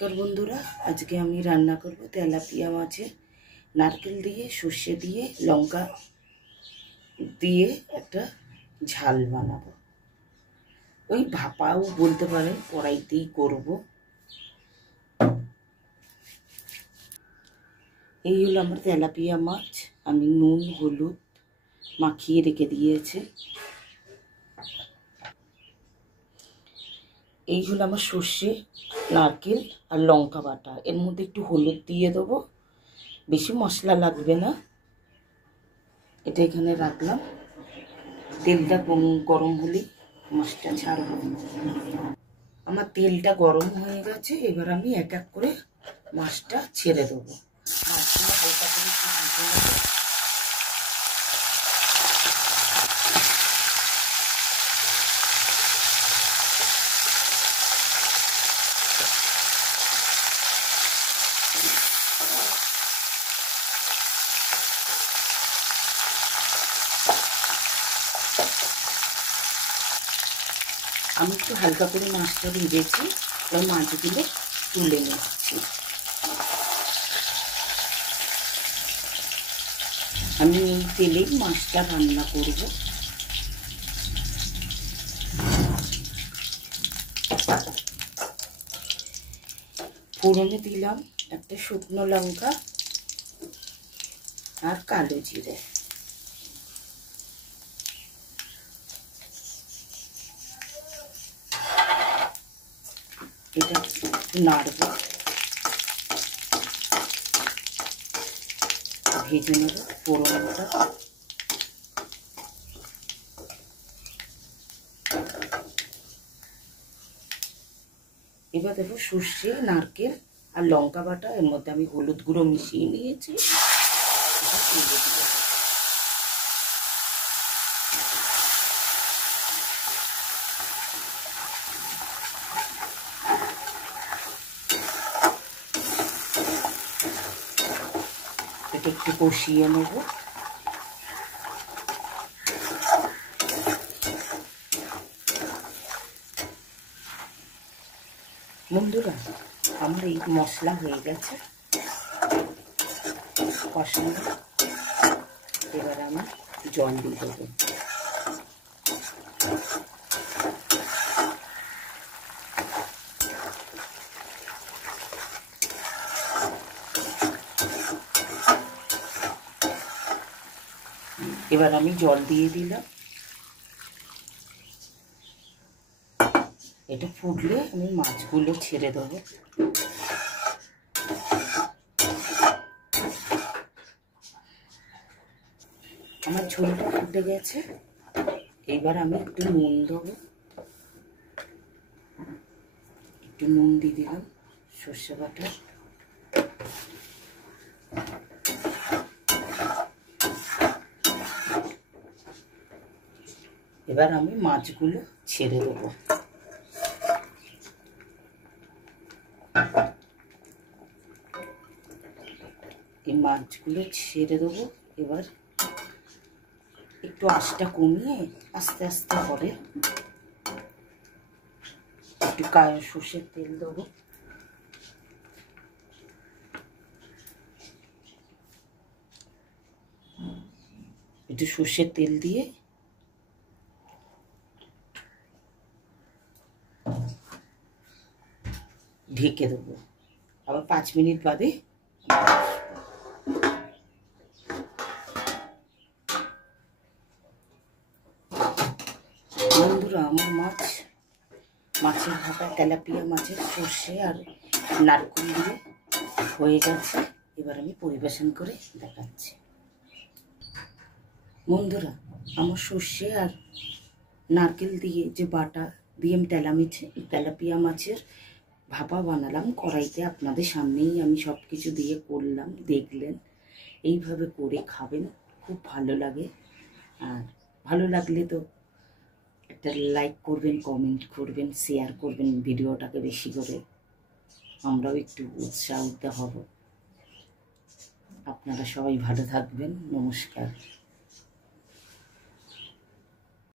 নমস্কার বন্ধুরা, আজকে আমি রান্না করব তেলাপিয়া মাছের নারকেল দিয়ে সর্ষে দিয়ে লঙ্কা দিয়ে একটা ঝাল বানাবো। ওই ভাপাও বলতে পারেন, কড়াইতেই করব। এই হলো আমার তেলাপিয়া মাছ, আমি নুন হলুদ মাখিয়ে রেখে দিয়েছি। এই হলো আমার সর্ষে, নারকেল আর লঙ্কা বাটা। এর মধ্যে একটু হলুদ দিয়ে দেবো, বেশি মশলা লাগবে না। এটা এখানে রাখলাম, তেলটা গরম হলেই মাছটা ছাড়বো। আমার তেলটা গরম হয়ে গেছে, এবার আমি এক এক করে মাছটা ছেড়ে দেবো। মাছগুলো হালকা করে একটু ভেজে নেবো। আমি একটু হালকা করে মাছটা ভেজেছি, এবার মাছগুলো তুলে নিচ্ছি। আমি এই তেলেই মাছটা রান্না করব। ফোড়নে দিলাম একটা শুকনো লঙ্কা আর কালো জিরে। এটা নাড়ব, ভেজে নেব ফোড়নটা। এবার দেবো সর্ষে, নারকেল আর লঙ্কা বাটা। এর মধ্যে আমি হলুদ গুঁড়ো মিশিয়ে নিয়েছি। এটা একটু কষিয়ে নেব। বন্ধুরা, আমার এই মশলা হয়ে গেছে কষানো। এবার আমি জল দিয়ে দেবো। এবার আমি জল দিয়ে দিলাম। এটা ফুটলে আমি মাছগুলো ছেড়ে দেবো। আমার ঝোলটা ফুটে গেছে, এবার আমি একটু নুন দেবো। একটু নুন দিয়ে দিলাম, সর্ষে বাটা। এবার আমি মাছগুলো ছেড়ে দেবো। এই মাছগুলো ছেড়ে দেবো। এবার একটু আঁচটা কমিয়ে আস্তে আস্তে করে একটু সর্ষের তেল দেবো। একটু সর্ষের তেল দিয়ে ঢেকে দেবো। আবার 5 মিনিট বাদে বন্ধুরা, আমার মাছের ভাপা তেলাপিয়া মাছের সর্ষে আর নারকেল দিয়ে হয়ে গেছে। এবার আমি পরিবেশন করে দেখাচ্ছি। বন্ধুরা, আমার সর্ষে আর নারকেল দিয়ে যে বাটা দিয়ে আমি তেলাপিয়া মাছের ভাপা বানালাম কড়াইতে, আপনাদের সামনেই আমি সব কিছু দিয়ে করলাম, দেখলেন। এইভাবে করে খাবেন, খুব ভালো লাগে। আর ভালো লাগলে তো একটা লাইক করবেন, কমেন্ট করবেন, শেয়ার করবেন ভিডিওটাকে বেশি করে। আমরাও একটু উৎসাহিত হব। আপনারা সবাই ভালো থাকবেন। নমস্কার।